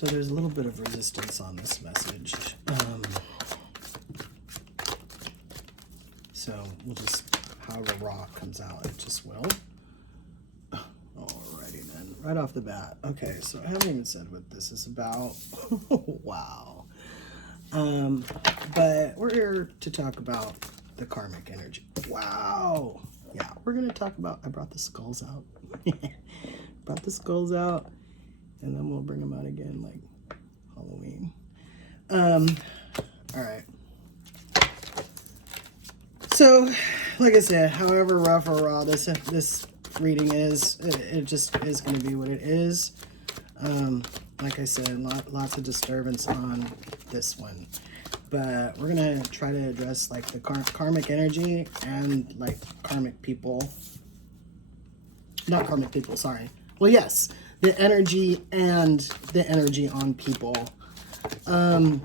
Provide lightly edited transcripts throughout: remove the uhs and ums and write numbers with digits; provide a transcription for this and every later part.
So there's a little bit of resistance on this message. So we'll just, however raw comes out, it just will. Alrighty then, right off the bat. Okay, so I haven't even said what this is about. Wow. But we're here to talk about the karmic energy. Wow. Yeah, we're going to talk about, I brought the skulls out. Brought the skulls out, and then we'll bring them out again like Halloween. All right. So, like I said, however rough or raw this reading is, it just is going to be what it is. Like I said, lots of disturbance on this one. But we're going to try to address like the karmic energy and like karmic people. Not karmic people, sorry. Well, yes, the energy and the energy on people. I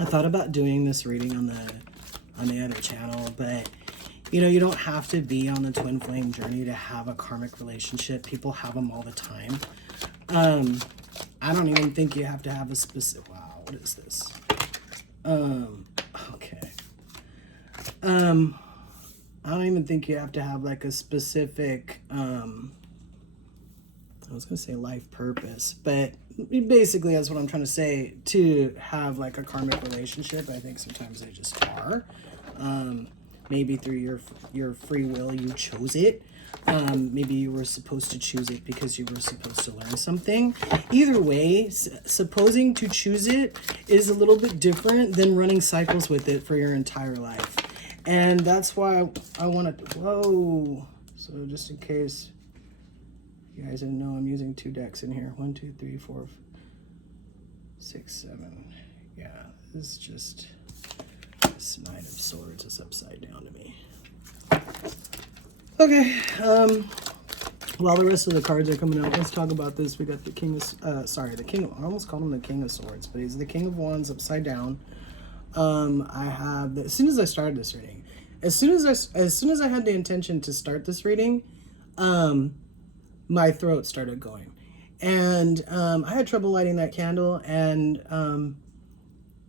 thought about doing this reading on the other channel, but you know, you don't have to be on the twin flame journey to have a karmic relationship. People have them all the time. I don't even think you have to have a specific, wow, what is this? Okay. I don't even think you have to have like a specific, I was going to say life purpose, but basically that's what I'm trying to say, to have like a karmic relationship. I think sometimes they just are. Maybe through your free will, you chose it. Maybe you were supposed to choose it because you were supposed to learn something. Either way, supposing to choose it is a little bit different than running cycles with it for your entire life. And that's why I want to, whoa. So just in case you guys didn't know, I'm using 2 decks in here. 1, 2, 3, 4, 6, 7. Yeah, this is just, this Knight of Swords is upside down to me. Okay, while the rest of the cards are coming out, let's talk about this. We got the King of, I almost called him the King of Swords, but he's the King of Wands upside down. I have, as soon as I started this reading, as soon as I had the intention to start this reading, my throat started going. And I had trouble lighting that candle, and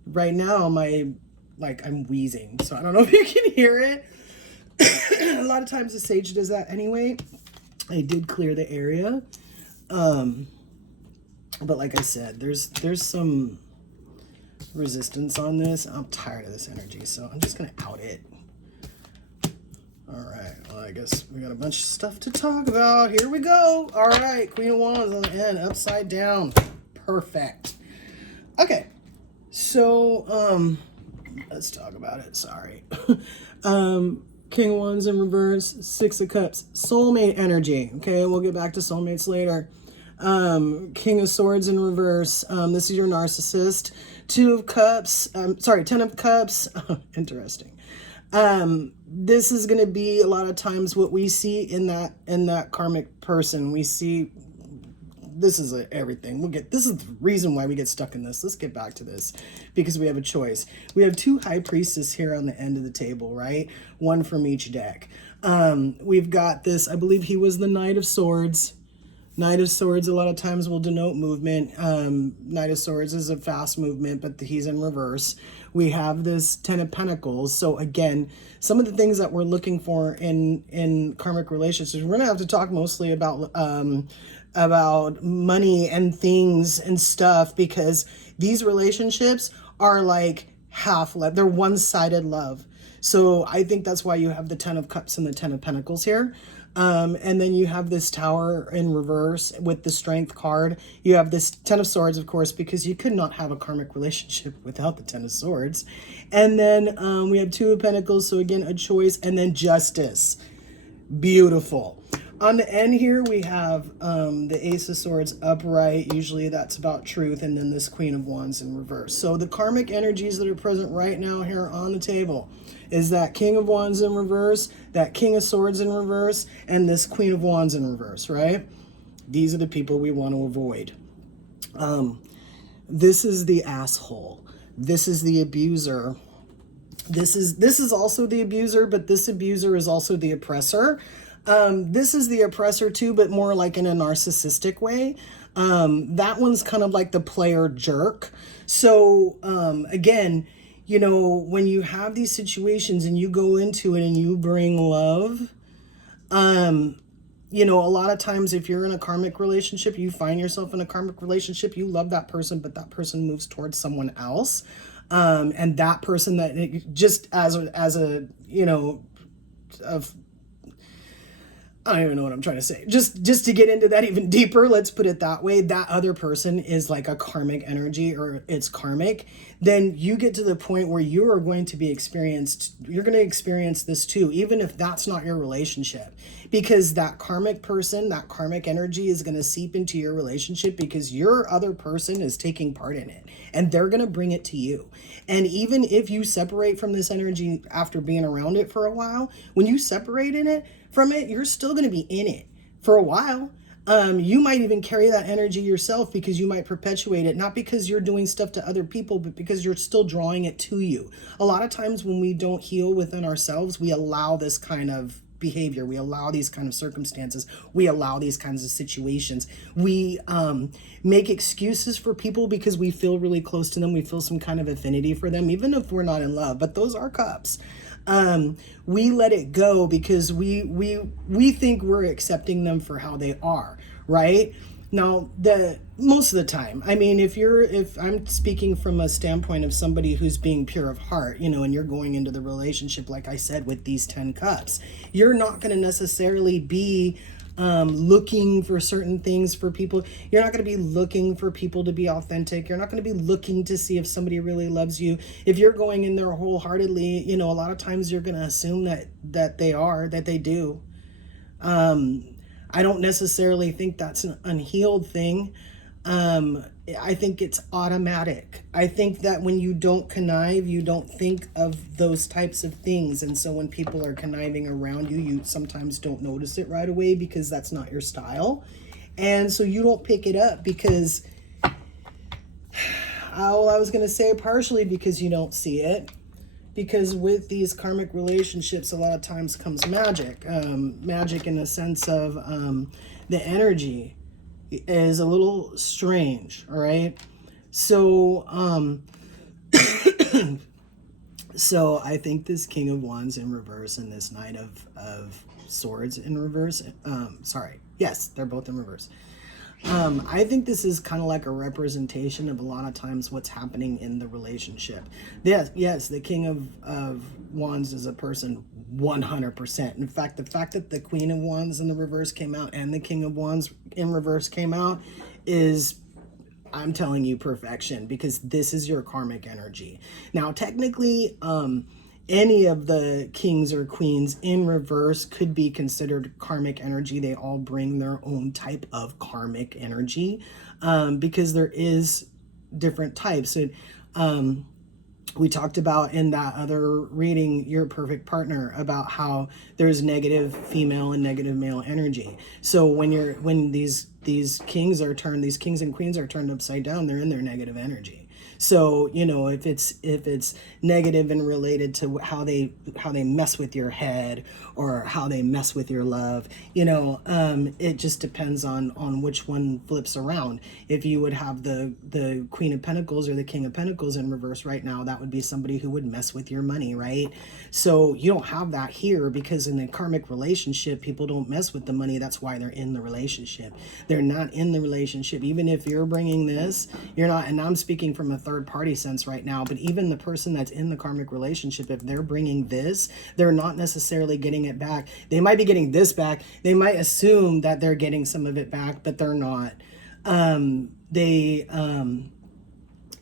right now I'm wheezing, so I don't know if you can hear it. A lot of times the sage does that anyway. I did clear the area, but like I said, there's some resistance on this. I'm tired of this energy, so I'm just gonna out it. All right, well, I guess we got a bunch of stuff to talk about. Here we go. All right, Queen of Wands on the end, upside down. Perfect. Okay, so let's talk about it. Sorry. King of Wands in reverse, 6 of Cups, soulmate energy. Okay, we'll get back to soulmates later. King of Swords in reverse. This is your narcissist. 2 of Cups. 10 of Cups. Interesting. This is going to be a lot of times what we see in that karmic person. We see, this is everything. This is the reason why we get stuck in this. Let's get back to this because we have a choice. We have 2 high priestesses here on the end of the table, right? 1 from each deck. We've got this, I believe he was the Knight of Swords. Knight of Swords a lot of times will denote movement. Knight of Swords is a fast movement, but he's in reverse. We have this 10 of Pentacles. So again, some of the things that we're looking for in karmic relationships, we're going to have to talk mostly about money and things and stuff, because these relationships are like half love. They're one-sided love. So I think that's why you have the 10 of Cups and the 10 of Pentacles here. And then you have this Tower in reverse with the Strength card. You have this 10 of Swords, of course, because you could not have a karmic relationship without the 10 of Swords. And then we have 2 of Pentacles, so again, a choice, and then Justice. Beautiful. On the end here, we have the Ace of Swords upright. Usually that's about truth, and then this Queen of Wands in reverse. So the karmic energies that are present right now here on the table is that King of Wands in reverse, that King of Swords in reverse, and this Queen of Wands in reverse, right? These are the people we want to avoid. This is the asshole. This is the abuser. This is also the abuser, but this abuser is also the oppressor. This is the oppressor too, but more like in a narcissistic way. That one's kind of like the player jerk. So again, you know, when you have these situations and you go into it and you bring love, you know, a lot of times if you're in a karmic relationship, you find yourself in a karmic relationship, you love that person, but that person moves towards someone else. And that person that just as a, you know, of, I don't even know what I'm trying to say. Just to get into that even deeper, let's put it that way. That other person is like a karmic energy, or it's karmic. Then you get to the point where you are going to be you're going to experience this too, even if that's not your relationship. Because that karmic person, that karmic energy is going to seep into your relationship because your other person is taking part in it. And they're going to bring it to you. And even if you separate from this energy after being around it for a while, when you separate from it, you're still going to be in it for a while. You might even carry that energy yourself because you might perpetuate it, not because you're doing stuff to other people, but because you're still drawing it to you. A lot of times when we don't heal within ourselves, we allow this kind of behavior, we allow these kind of circumstances, we allow these kinds of situations. We make excuses for people because we feel really close to them, we feel some kind of affinity for them, even if we're not in love, but those are cups. We let it go because we think we're accepting them for how they are, right? Now, most of the time, I mean, if I'm speaking from a standpoint of somebody who's being pure of heart, you know, and you're going into the relationship, like I said, with these 10 cups, you're not going to necessarily be looking for certain things for people. You're not going to be looking for people to be authentic. You're not going to be looking to see if somebody really loves you. If you're going in there wholeheartedly, you know, a lot of times you're going to assume that they do. I don't necessarily think that's an unhealed thing. I think it's automatic. I think that when you don't connive, you don't think of those types of things. And so when people are conniving around you, you sometimes don't notice it right away because that's not your style. And so you don't pick it up because, I was going to say partially because you don't see it. Because with these karmic relationships, a lot of times comes magic. Magic in the sense of the energy is a little strange, all right? So, so I think this King of Wands in reverse and this Knight of Swords in reverse, yes, they're both in reverse. I think this is kind of like a representation of a lot of times what's happening in the relationship. Yes, the King of Wands is a person 100%. In fact, the fact that the Queen of Wands in the reverse came out and the King of Wands in reverse came out is, I'm telling you, perfection, because this is your karmic energy. Now, technically, any of the kings or queens in reverse could be considered karmic energy. They all bring their own type of karmic energy because there is different types. And we talked about in that other reading, Your Perfect Partner, about how there's negative female and negative male energy. So when these kings and queens are turned upside down, they're in their negative energy. So, you know, if it's negative and related to how they mess with your head or how they mess with your love, you know, it just depends on which one flips around. If you would have the Queen of Pentacles or the King of Pentacles in reverse right now, that would be somebody who would mess with your money, right? So you don't have that here because in the karmic relationship, people don't mess with the money. That's why they're in the relationship. They're not in the relationship. Even if you're bringing this, you're not, and I'm speaking from a third party sense right now, but even the person that's in the karmic relationship, if they're bringing this, they're not necessarily getting it back. They might be getting this back. They might assume that they're getting some of it back, but they're not.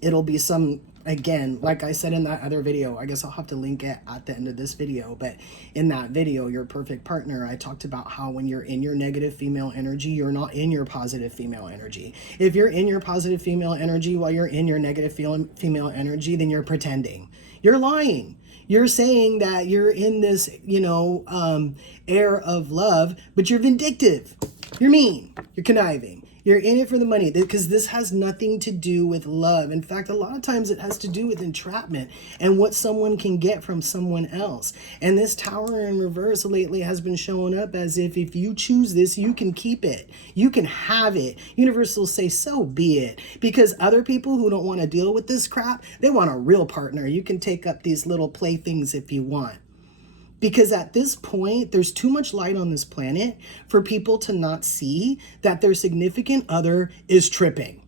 It'll be some, again, like I said in that other video, I guess I'll have to link it at the end of this video, but in that video, Your Perfect Partner, I talked about how when you're in your negative female energy, you're not in your positive female energy. If you're in your positive female energy while you're in your negative female energy, then you're pretending. You're lying. You're saying that you're in this, you know, air of love, but you're vindictive. You're mean. You're conniving. You're in it for the money, because this has nothing to do with love. In fact, a lot of times it has to do with entrapment and what someone can get from someone else. And this Tower in reverse lately has been showing up as if you choose this, you can keep it. You can have it. Universe will say, so be it. Because other people who don't want to deal with this crap, they want a real partner. You can take up these little playthings if you want. Because at this point, there's too much light on this planet for people to not see that their significant other is tripping.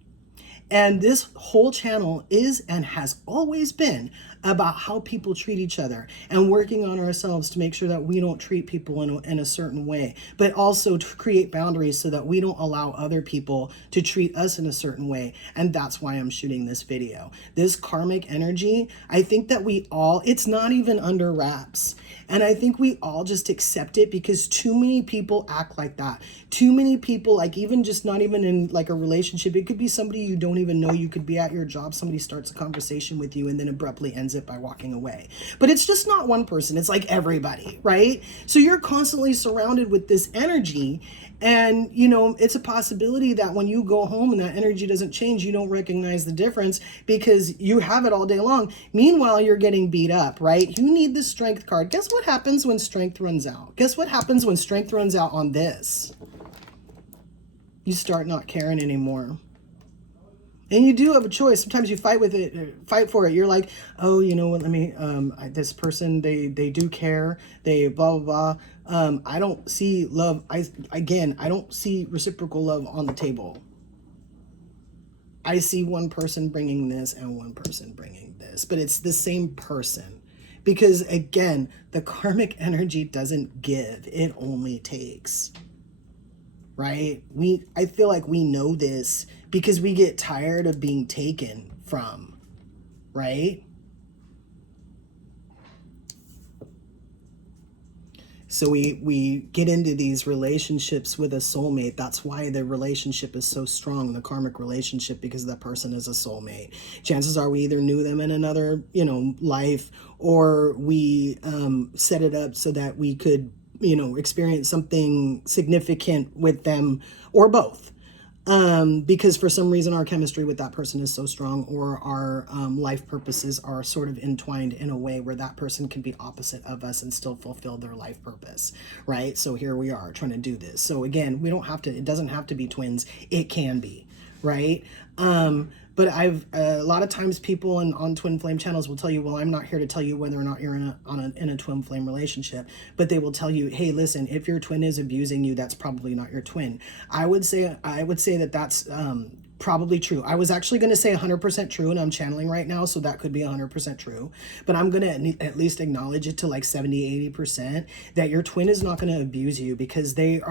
And this whole channel is and has always been about how people treat each other and working on ourselves to make sure that we don't treat people in a certain way, but also to create boundaries so that we don't allow other people to treat us in a certain way. And that's why I'm shooting this video. This karmic energy, I think that we all, it's not even under wraps. And I think we all just accept it because too many people act like that. Too many people, like even just not even in like a relationship, it could be somebody you don't even know. You could be at your job, somebody starts a conversation with you and then abruptly ends it by walking away. But it's just not one person, it's like everybody, right? So you're constantly surrounded with this energy, and you know, it's a possibility that when you go home and that energy doesn't change, you don't recognize the difference because you have it all day long. Meanwhile, you're getting beat up, right? You need the strength card. Guess what happens when strength runs out? Guess what happens when strength runs out on this? You start not caring anymore. And you do have a choice. Sometimes you fight with it, fight for it. You're like, oh, you know what, let me, this person, they do care. They blah, blah, blah. I don't see love. I don't see reciprocal love on the table. I see one person bringing this and one person bringing this, but it's the same person. Because again, the karmic energy doesn't give, it only takes. Right? I feel like we know this because we get tired of being taken from, right? So we get into these relationships with a soulmate. That's why the relationship is so strong, the karmic relationship, because that person is a soulmate. Chances are we either knew them in another, you know, life, or we set it up so that we could, you know, experience something significant with them, or both. Because for some reason our chemistry with that person is so strong, or our life purposes are sort of entwined in a way where that person can be opposite of us and still fulfill their life purpose, right? So here we are trying to do this. So again, we don't have to, it doesn't have to be twins. It can be, right? But a lot of times people on twin flame channels will tell you, well, I'm not here to tell you whether or not you're in a twin flame relationship, but they will tell you, hey, listen, if your twin is abusing you, that's probably not your twin. I would say that that's probably true. I was actually going to say 100% true, and I'm channeling right now, so that could be 100% true. But I'm going to at least acknowledge it to like 70-80% that your twin is not going to abuse you, because they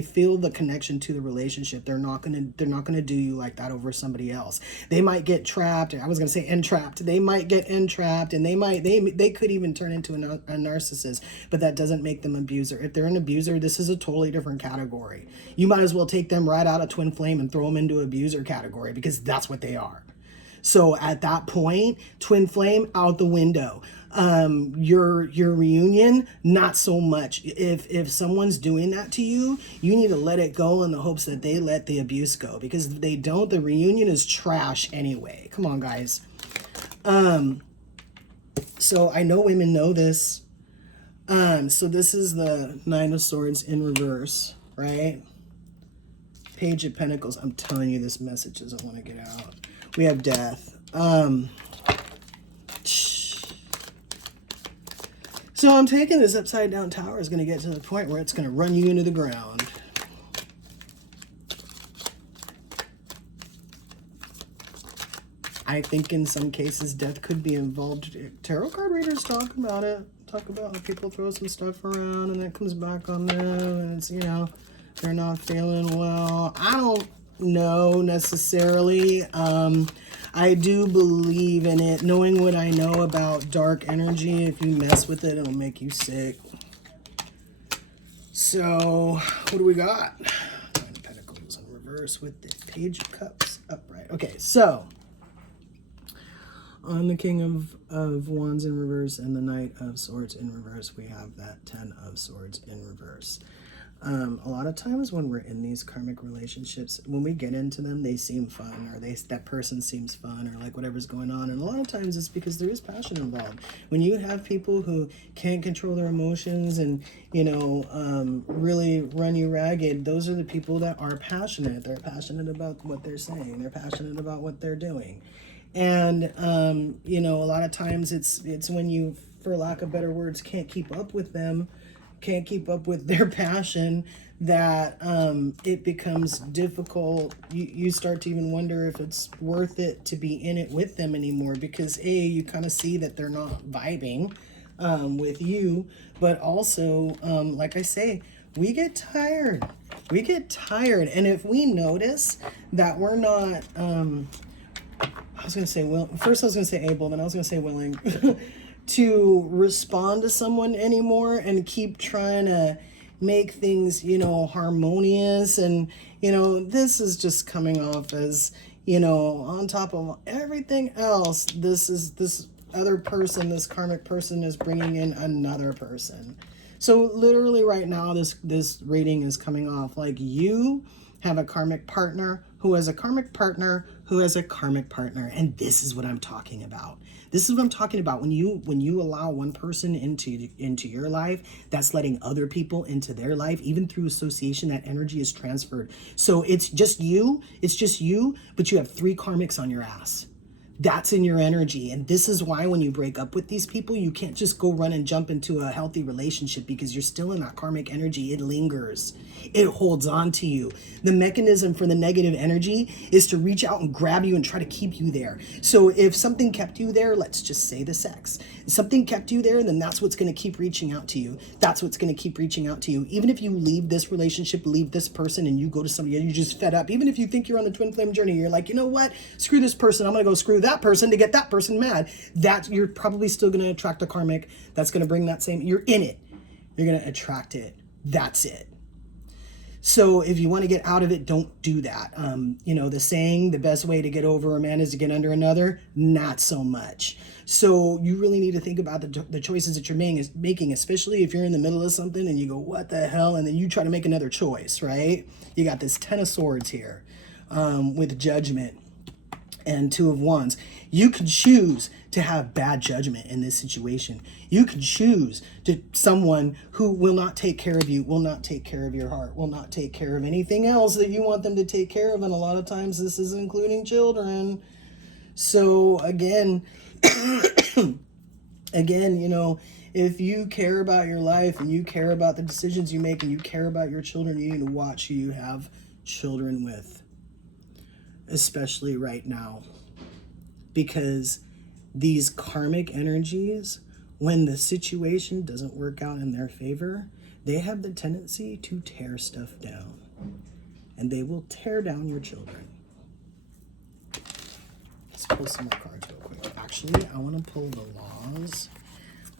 feel the connection to the relationship. They're not going to do you like that over somebody else. They might get trapped. I was going to say entrapped. They might get entrapped, and they could even turn into a narcissist, but that doesn't make them an abuser. If they're an abuser, this is a totally different category. You might as well take them right out of twin flame and throw them into abuser category, because that's what they are. So at that point, twin flame out the window. Your reunion, not so much. If someone's doing that to you, you need to let it go in the hopes that they let the abuse go, because if they don't, the reunion is trash anyway. Come on, guys. So I know women know this. So this is the Nine of Swords in reverse, right? Page of Pentacles. I'm telling you, this message doesn't want to get out. We have Death. So I'm taking this upside down tower is going to get to the point where it's going to run you into the ground. I think in some cases death could be involved. Tarot card readers talk about it. Talk about how people throw some stuff around and it comes back on them, and it's, you know, they're not feeling well. I don't know necessarily. I do believe in it. Knowing what I know about dark energy, if you mess with it, it'll make you sick. So, what do we got? Nine of Pentacles in reverse with the Page of Cups upright. Okay, so on the King of Wands in reverse and the Knight of Swords in reverse, we have that Ten of Swords in reverse. A lot of times when we're in these karmic relationships, when we get into them, they seem fun, or that person seems fun, or like whatever's going on. And a lot of times it's because there is passion involved. When you have people who can't control their emotions and, really run you ragged, those are the people that are passionate. They're passionate about what they're saying. They're passionate about what they're doing. And, a lot of times it's when you, for lack of better words, can't keep up with them, can't keep up with their passion, that it becomes difficult. You start to even wonder if it's worth it to be in it with them anymore, because you kind of see that they're not vibing with you, but also, like I say, we get tired. And if we notice that we're not, I was going to say, first I was going to say able, then I was going to say willing to respond to someone anymore, and keep trying to make things, harmonious. And, this is just coming off as, on top of everything else, this other person, this karmic person, is bringing in another person. So literally right now, this reading is coming off like you have a karmic partner who has a karmic partner who has a karmic partner. And this is what I'm talking about. This is what I'm talking about. When you allow one person into your life, that's letting other people into their life. Even through association, that energy is transferred. So it's just you, but you have 3 karmics on your ass. That's in your energy. And this is why when you break up with these people, you can't just go run and jump into a healthy relationship, because you're still in that karmic energy. It lingers. It holds on to you. The mechanism for the negative energy is to reach out and grab you and try to keep you there. So if something kept you there, let's just say the sex. If something kept you there, then that's what's going to keep reaching out to you. That's what's going to keep reaching out to you. Even if you leave this relationship, leave this person, and you go to somebody and you're just fed up. Even if you think you're on the twin flame journey, you're like, you know what? Screw this person. I'm going to go screw that person to get that person mad. That you're probably still going to attract a karmic that's going to bring that same, you're in it. You're going to attract it. That's it. So if you want to get out of it, don't do that. The saying, the best way to get over a man is to get under another, not so much. So you really need to think about the choices that you're making, especially if you're in the middle of something and you go, what the hell? And then you try to make another choice, right? You got this 10 of Swords here with Judgment and 2 of Wands. You can choose to have bad judgment in this situation. You can choose to someone who will not take care of you, will not take care of your heart, will not take care of anything else that you want them to take care of. And a lot of times this is including children. So again, if you care about your life and you care about the decisions you make and you care about your children, you need to watch who you have children with, especially right now. Because these karmic energies, when the situation doesn't work out in their favor, they have the tendency to tear stuff down. And they will tear down your children. Let's pull some more cards real quick. Actually, I want to pull the laws.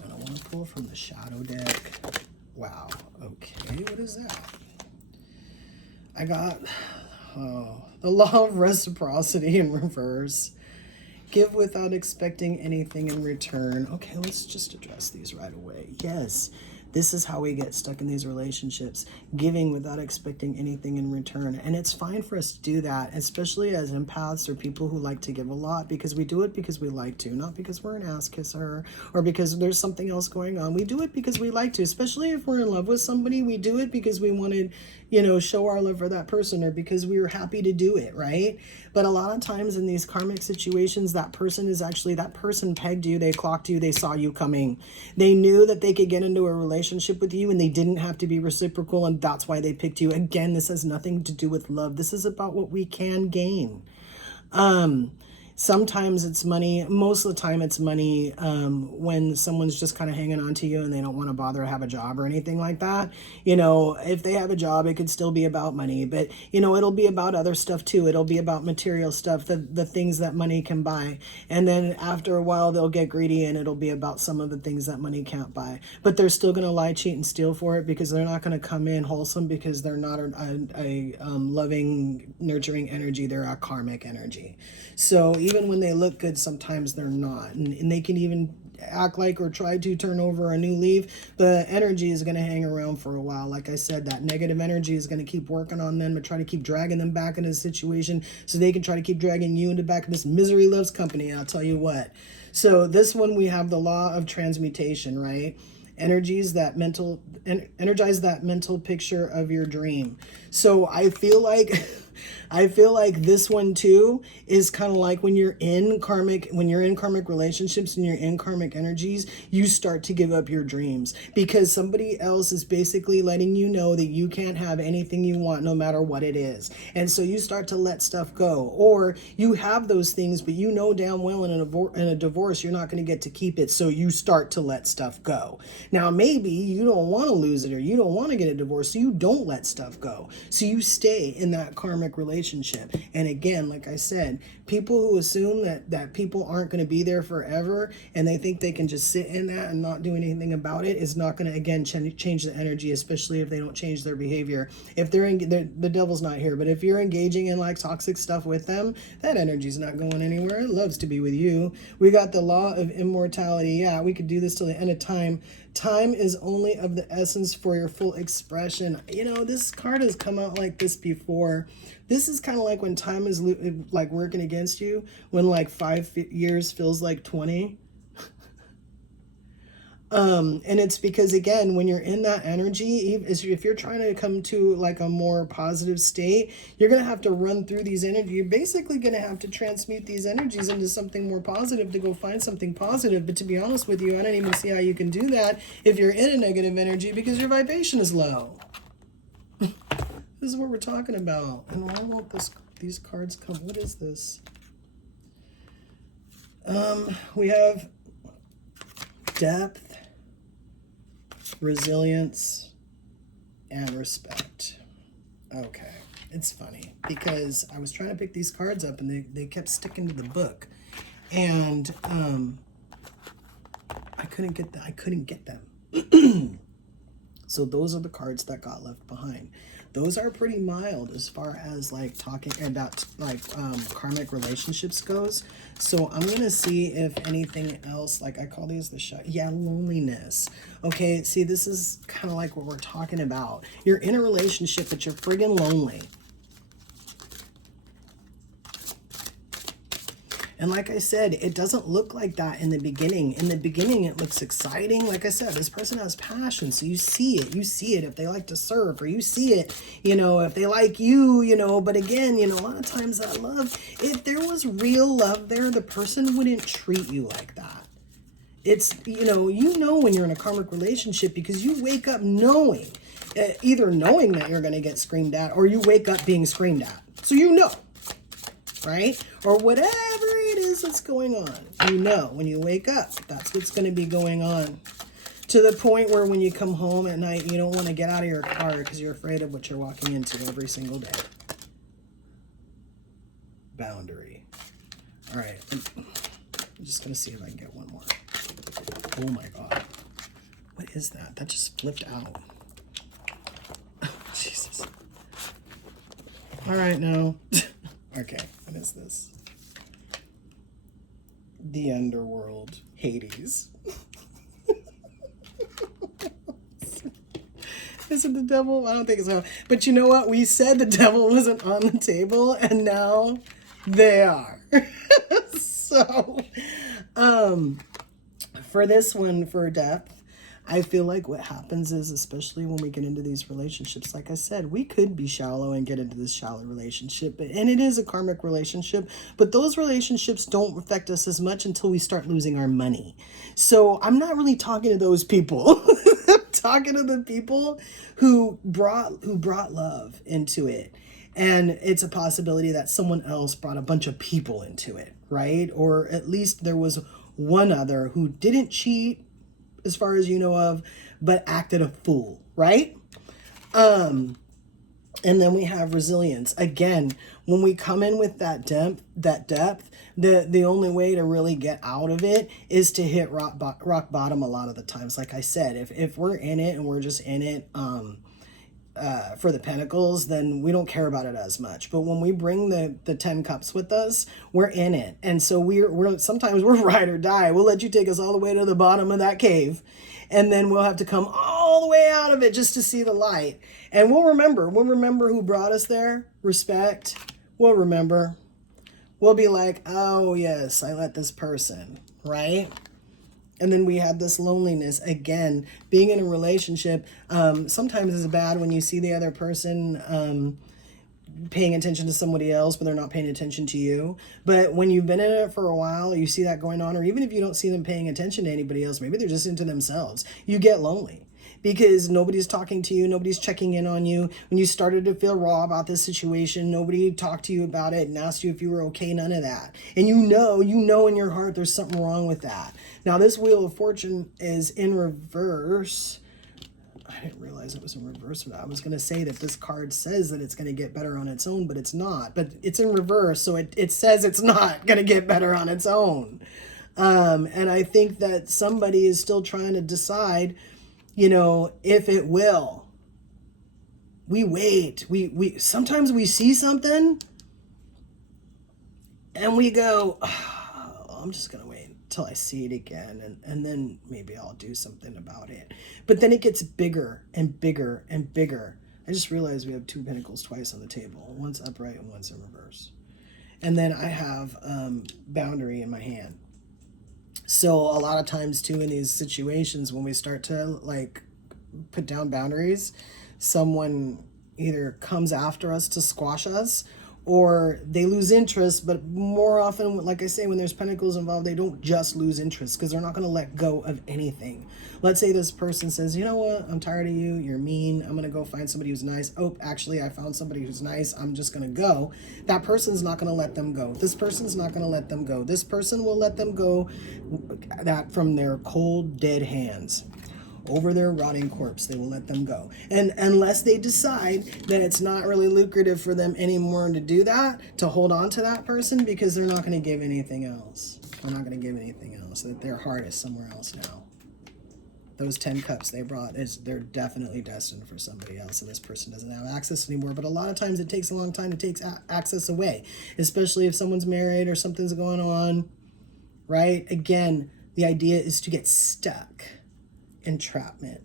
And I want to pull from the shadow deck. Wow. Okay, what is that? I got the law of reciprocity in reverse. Give without expecting anything in return. Okay, let's just address these right away. Yes, this is how we get stuck in these relationships. Giving without expecting anything in return. And it's fine for us to do that, especially as empaths or people who like to give a lot, because we do it because we like to, not because we're an ass kisser or because there's something else going on. We do it because we like to, especially if we're in love with somebody. We do it because we wanted, show our love for that person, or because we were happy to do it, right? But a lot of times in these karmic situations, that person pegged you, they clocked you, they saw you coming. They knew that they could get into a relationship with you and they didn't have to be reciprocal, and that's why they picked you. Again, this has nothing to do with love. This is about what we can gain. Sometimes it's money. Most of the time it's money when someone's just kind of hanging on to you and they don't want to bother to have a job or anything like that. If they have a job, it could still be about money. But, it'll be about other stuff too. It'll be about material stuff, the things that money can buy. And then after a while, they'll get greedy and it'll be about some of the things that money can't buy. But they're still going to lie, cheat, and steal for it, because they're not going to come in wholesome, because they're not a loving, nurturing energy. They're a karmic energy. So even when they look good, sometimes they're not. And they can even act like or try to turn over a new leaf, the energy is going to hang around for a while. Like I said, that negative energy is going to keep working on them and try to keep dragging them back into the situation so they can try to keep dragging you into back of this misery loves company. I'll tell you what. So this one, we have the law of transmutation, right? Energize that mental picture of your dream. So I feel like this one too is kind of like when you're in karmic relationships and you're in karmic energies, you start to give up your dreams because somebody else is basically letting you know that you can't have anything you want no matter what it is. And so you start to let stuff go, or you have those things, but you know damn well in a divorce, you're not going to get to keep it. So you start to let stuff go. Now, maybe you don't want to lose it or you don't want to get a divorce, so you don't let stuff go. So you stay in that karmic relationship. And again, like I said, people who assume that people aren't going to be there forever and they think they can just sit in that and not do anything about it is not going to, again, change the energy, especially if they don't change their behavior. If the devil's not here, but if you're engaging in like toxic stuff with them, that energy's not going anywhere. It loves to be with you. We got the law of immortality. Yeah, we could do this till the end of time. Time is only of the essence for your full expression. You know, this card has come out like this before. This is kind of like when time is like working against you, when like 5 years feels like 20. And it's because, again, when you're in that energy, if you're trying to come to like a more positive state, you're going to have to run through these energies. You're basically going to have to transmute these energies into something more positive to go find something positive. But to be honest with you, I don't even see how you can do that if you're in a negative energy because your vibration is low. This is what we're talking about. And why won't these cards come? What is this? We have depth, resilience, and respect. Okay, it's funny because I was trying to pick these cards up and they kept sticking to the book, and I couldn't get them. So those are the cards that got left behind. Those are pretty mild as far as like talking about like karmic relationships goes. So I'm gonna see if anything else, like I call these loneliness. Okay, see, this is kind of like what we're talking about. You're in a relationship, but you're friggin' lonely. And like I said, it doesn't look like that in the beginning. In the beginning, it looks exciting. Like I said, this person has passion. So you see it. You see it if they like to serve, or you see it, you know, if they like you, you know. But again, you know, a lot of times that love, if there was real love there, the person wouldn't treat you like that. It's, you know when you're in a karmic relationship because you wake up knowing, either knowing that you're going to get screamed at, or you wake up being screamed at. So you know. Right? Or whatever it is that's going on. You know, when you wake up, that's what's going to be going on. To the point where when you come home at night, you don't want to get out of your car because you're afraid of what you're walking into every single day. Boundary. All right. I'm just going to see if I can get one more. Oh my God. What is that? That just flipped out. Jesus. All right, now. Okay, what is this? The underworld. Hades. Is it the devil? I don't think so. But you know what? We said the devil wasn't on the table, and now they are. So, for this one, for depth, I feel like what happens is, especially when we get into these relationships, like I said, we could be shallow and get into this shallow relationship, and it is a karmic relationship, but those relationships don't affect us as much until we start losing our money. So I'm not really talking to those people. I'm talking to the people who brought love into it. And it's a possibility that someone else brought a bunch of people into it, right? Or at least there was one other who didn't cheat, as far as you know of, but acted a fool, right? And then we have resilience. Again, when we come in with that depth, the only way to really get out of it is to hit rock bottom a lot of the times. Like I said, if we're in it and we're just in it, for the pentacles, then we don't care about it as much. But when we bring the 10 cups with us, we're in it. And so we're sometimes we're ride or die. We'll let you take us all the way to the bottom of that cave, and then we'll have to come all the way out of it just to see the light. And we'll remember who brought us there. Respect. We'll remember. We'll be like, oh yes, I let this person, right? And then we have this loneliness again. Being in a relationship sometimes is bad when you see the other person paying attention to somebody else, but they're not paying attention to you. But when you've been in it for a while, you see that going on, or even if you don't see them paying attention to anybody else, maybe they're just into themselves, you get lonely. Because nobody's talking to you, nobody's checking in on you. When you started to feel raw about this situation, nobody talked to you about it and asked you if you were okay, none of that. And you know in your heart there's something wrong with that. Now this Wheel of Fortune is in reverse. I didn't realize it was in reverse. I was going to say that this card says that it's going to get better on its own, but it's not. But it's in reverse, so it says it's not going to get better on its own. And I think that somebody is still trying to decide, if it will. We wait. We sometimes we see something and we go, oh, I'm just going to wait till I see it again. And then maybe I'll do something about it. But then it gets bigger and bigger and bigger. I just realized we have 2 pentacles twice on the table. One's upright and one's in reverse. And then I have boundary in my hand. So a lot of times too in these situations when we start to put down boundaries, someone either comes after us to squash us or they lose interest. But more often, like I say, when there's pentacles involved, they don't just lose interest because they're not going to let go of anything. Let's say this person says, you know what, I'm tired of you, you're mean, I'm going to go find somebody who's nice. Oh, actually, I found somebody who's nice, I'm just going to go. That person's not going to let them go. This person's not going to let them go. This person will let them go that from their cold, dead hands. Over their rotting corpse, they will let them go. And unless they decide that it's not really lucrative for them anymore to do that, to hold on to that person, because they're not going to give anything else. They're not going to give anything else. That their heart is somewhere else now. Those 10 cups they brought, they're definitely destined for somebody else, and this person doesn't have access anymore. But a lot of times it takes a long time to take access away, especially if someone's married or something's going on, right? Again, the idea is to get stuck. Entrapment.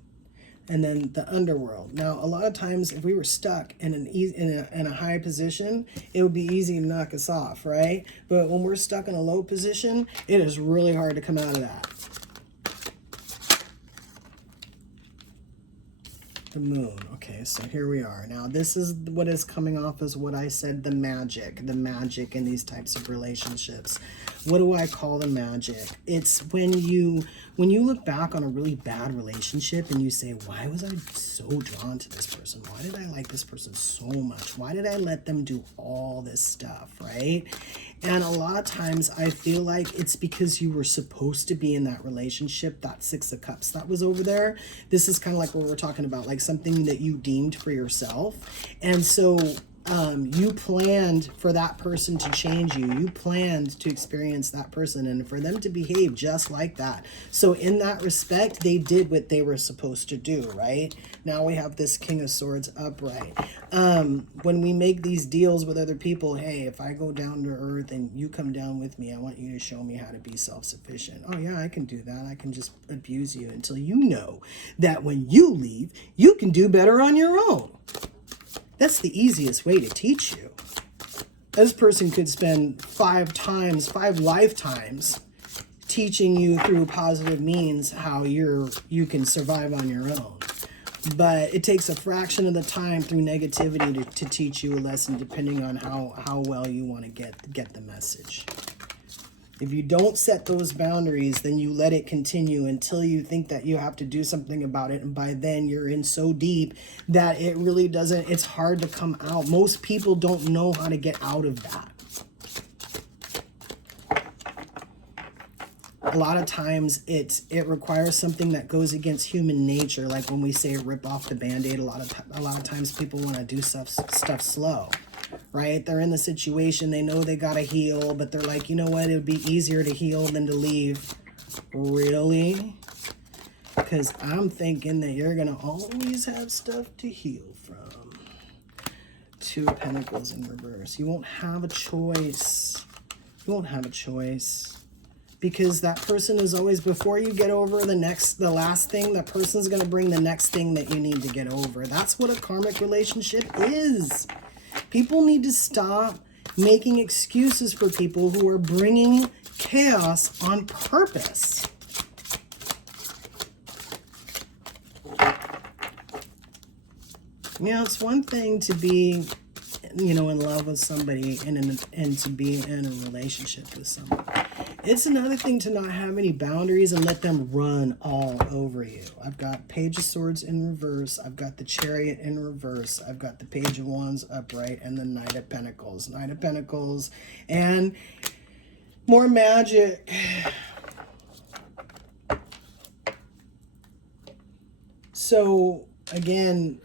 And then the underworld. Now, a lot of times if we were stuck in a high position, it would be easy to knock us off, right? But when we're stuck in a low position, it is really hard to come out of that. The moon. Okay, so here we are. Now, this is what is coming off as what I said, the magic in these types of relationships. What do I call the magic? It's when you look back on a really bad relationship and you say, why was I so drawn to this person? Why did I like this person so much? Why did I let them do all this stuff, right? And a lot of times I feel like it's because you were supposed to be in that relationship, that 6 of Cups that was over there. This is kind of like what we're talking about, like something that you deemed for yourself. And so you planned for that person to change you. You planned to experience that person and for them to behave just like that. So in that respect, they did what they were supposed to do, right? Now we have this King of Swords upright. When we make these deals with other people, hey, if I go down to earth and you come down with me, I want you to show me how to be self-sufficient. Oh yeah, I can do that. I can just abuse you until you know that when you leave, you can do better on your own. That's the easiest way to teach you. This person could spend 5 lifetimes teaching you through positive means how you can survive on your own. But it takes a fraction of the time through negativity to teach you a lesson, depending on how well you want to get the message. If you don't set those boundaries, then you let it continue until you think that you have to do something about it. And by then you're in so deep that it really doesn't, it's hard to come out. Most people don't know how to get out of that. A lot of times it requires something that goes against human nature. Like when we say rip off the Band-Aid, a lot of times people want to do stuff slow. Right? They're in the situation, they know they gotta heal, but they're like, you know what, it would be easier to heal than to leave. Really? Because I'm thinking that you're gonna always have stuff to heal from. Two of Pentacles in reverse. You won't have a choice. You won't have a choice. Because that person is always, before you get over the last thing, that person's going to bring the next thing that you need to get over. That's what a karmic relationship is. People need to stop making excuses for people who are bringing chaos on purpose. You know, it's one thing to be, you know, in love with somebody and to be in a relationship with someone. It's another thing to not have any boundaries and let them run all over you. I've got Page of Swords in reverse. I've got the Chariot in reverse. I've got the Page of Wands upright and the Knight of Pentacles. Knight of Pentacles and more magic. So, again,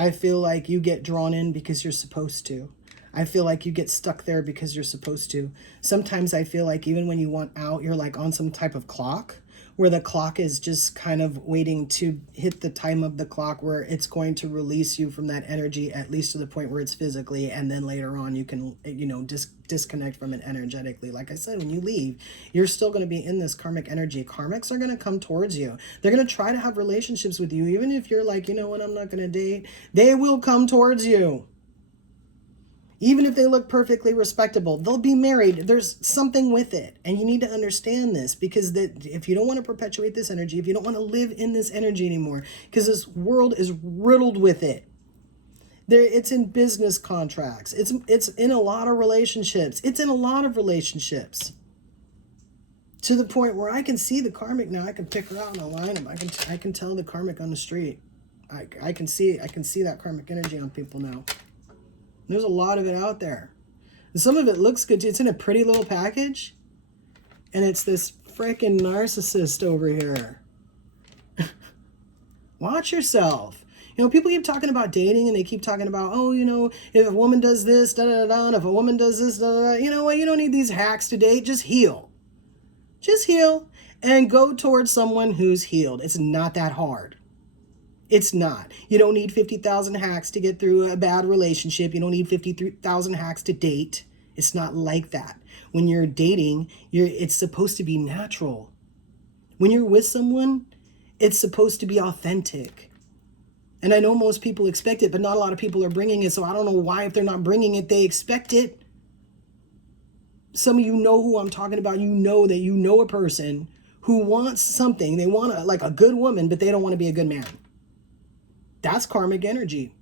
I feel like you get drawn in because you're supposed to. I feel like you get stuck there because you're supposed to. Sometimes I feel like even when you want out, you're like on some type of clock where the clock is just kind of waiting to hit the time of the clock where it's going to release you from that energy, at least to the point where it's physically, and then later on you can, you know, disconnect from it energetically. Like I said, when you leave, you're still going to be in this karmic energy. Karmics are going to come towards you. They're going to try to have relationships with you. Even if you're like, you know what, I'm not going to date, they will come towards you. Even if they look perfectly respectable, they'll be married. There's something with it. And you need to understand this, because if you don't want to perpetuate this energy, if you don't want to live in this energy anymore, because this world is riddled with it. It's in business contracts. It's in a lot of relationships. It's in a lot of relationships. To the point where I can see the karmic now. I can pick her out and align them. I can tell the karmic on the street. I can see that karmic energy on people now. There's a lot of it out there. And some of it looks good too. It's in a pretty little package. And it's this freaking narcissist over here. Watch yourself. You know, people keep talking about dating and they keep talking about, oh, you know, if a woman does this, da-da-da-da, and if a woman does this, da-da-da, you know what? You don't need these hacks to date. Just heal. Just heal and go towards someone who's healed. It's not that hard. It's not. You don't need 50,000 hacks to get through a bad relationship. You don't need 50,000 hacks to date. It's not like that. When you're dating, it's supposed to be natural. When you're with someone, it's supposed to be authentic. And I know most people expect it, but not a lot of people are bringing it. So I don't know why, if they're not bringing it, they expect it. Some of you know who I'm talking about. You know that you know a person who wants something. They want like a good woman, but they don't want to be a good man. That's karmic energy.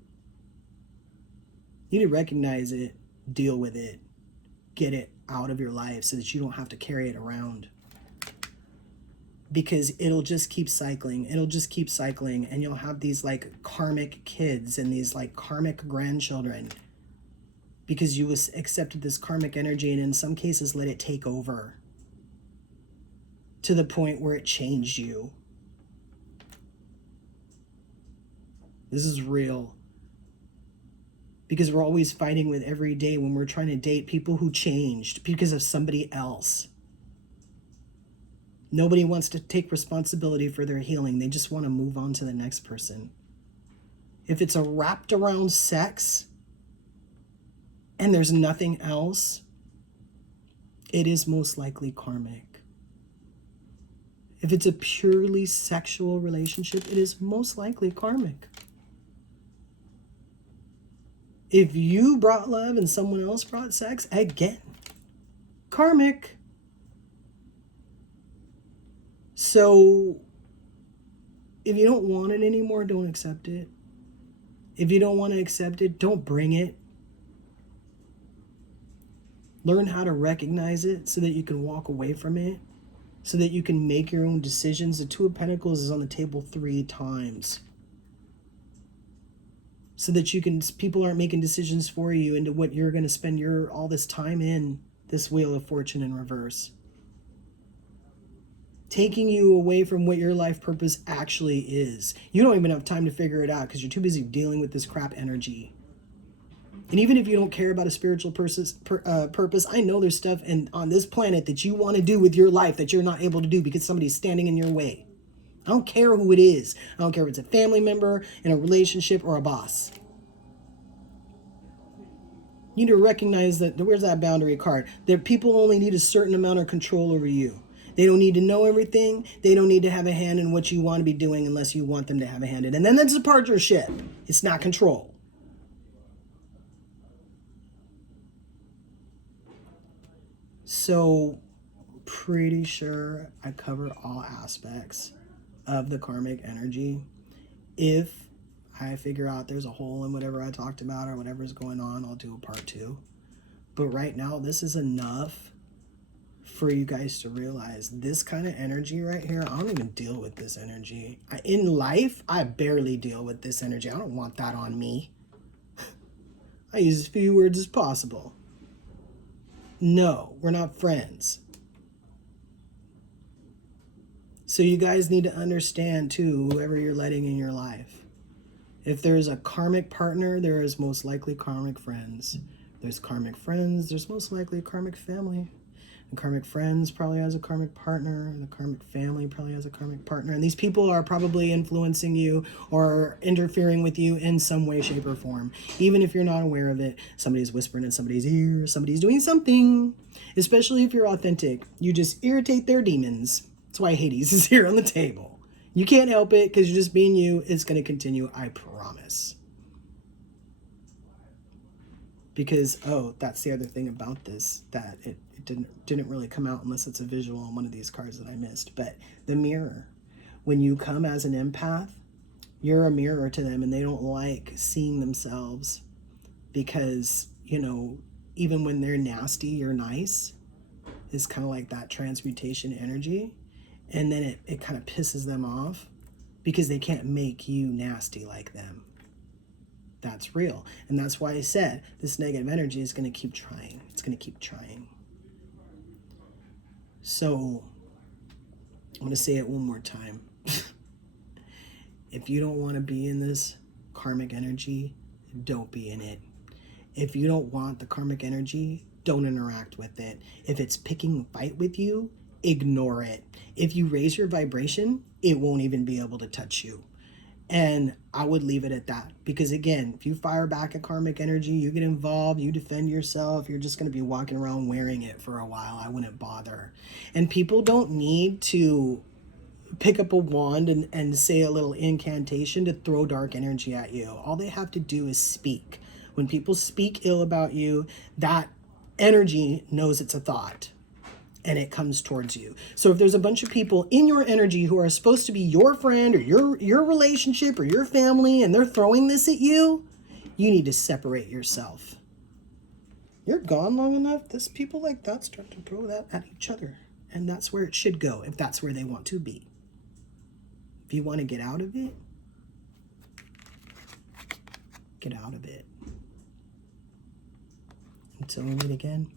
You need to recognize it, deal with it, get it out of your life so that you don't have to carry it around. Because it'll just keep cycling. It'll just keep cycling. And you'll have these like karmic kids and these like karmic grandchildren. Because you accepted this karmic energy and in some cases let it take over. To the point where it changed you. This is real. Because we're always fighting with every day when we're trying to date people who changed because of somebody else. Nobody wants to take responsibility for their healing. They just want to move on to the next person. If it's a wrapped around sex and there's nothing else, it is most likely karmic. If it's a purely sexual relationship, it is most likely karmic. If you brought love and someone else brought sex, again, karmic. So, if you don't want it anymore, don't accept it. If you don't want to accept it, don't bring it. Learn how to recognize it so that you can walk away from it, so that you can make your own decisions. The Two of Pentacles is on the table 3 times. So that people aren't making decisions for you into what you're going to spend all this time in, this Wheel of Fortune in reverse. Taking you away from what your life purpose actually is. You don't even have time to figure it out because you're too busy dealing with this crap energy. And even if you don't care about a spiritual purpose, I know there's stuff on this planet that you want to do with your life that you're not able to do because somebody's standing in your way. I don't care who it is. I don't care if it's a family member, in a relationship, or a boss. You need to recognize that, where's that boundary card? That people only need a certain amount of control over you. They don't need to know everything. They don't need to have a hand in what you want to be doing unless you want them to have a hand in it. And then that's a partnership. It's not control. So, pretty sure I cover all aspects of the karmic energy. If I figure out there's a hole in whatever I talked about or whatever's going on, I'll do a part 2. But right now, this is enough for you guys to realize this kind of energy right here. I don't even deal with this energy. In life, I barely deal with this energy. I don't want that on me. I use as few words as possible. No, we're not friends. So you guys need to understand too, whoever you're letting in your life. If there's a karmic partner, there is most likely karmic friends. There's karmic friends, there's most likely a karmic family. The karmic friends probably has a karmic partner, and the karmic family probably has a karmic partner. And these people are probably influencing you or interfering with you in some way, shape, or form. Even if you're not aware of it, somebody's whispering in somebody's ear, somebody's doing something. Especially if you're authentic, you just irritate their demons. That's why Hades is here on the table. You can't help it because you're just being you. It's going to continue, I promise. Because, that's the other thing about this, that it didn't really come out unless it's a visual on one of these cards that I missed. But the mirror. When you come as an empath, you're a mirror to them, and they don't like seeing themselves because, even when they're nasty, you're nice. It's kind of like that transmutation energy. And then it kind of pisses them off because they can't make you nasty like them. That's real. And that's why I said this negative energy is going to keep trying. It's going to keep trying. So I'm going to say it one more time. If you don't want to be in this karmic energy, don't be in it. If you don't want the karmic energy, don't interact with it. If it's picking a fight with you, ignore it. If you raise your vibration, it won't even be able to touch you. And I would leave it at that. Because again, if you fire back at karmic energy, you get involved, you defend yourself, you're just going to be walking around wearing it for a while. I wouldn't bother. And people don't need to pick up a wand and say a little incantation to throw dark energy at you. All they have to do is speak. When people speak ill about you, that energy knows it's a thought. And it comes towards you. So if there's a bunch of people in your energy who are supposed to be your friend or your relationship or your family, and they're throwing this at you, you need to separate yourself. You're gone long enough, this people like that start to throw that at each other. And that's where it should go, if that's where they want to be. If you want to get out of it, get out of it. Until we meet again.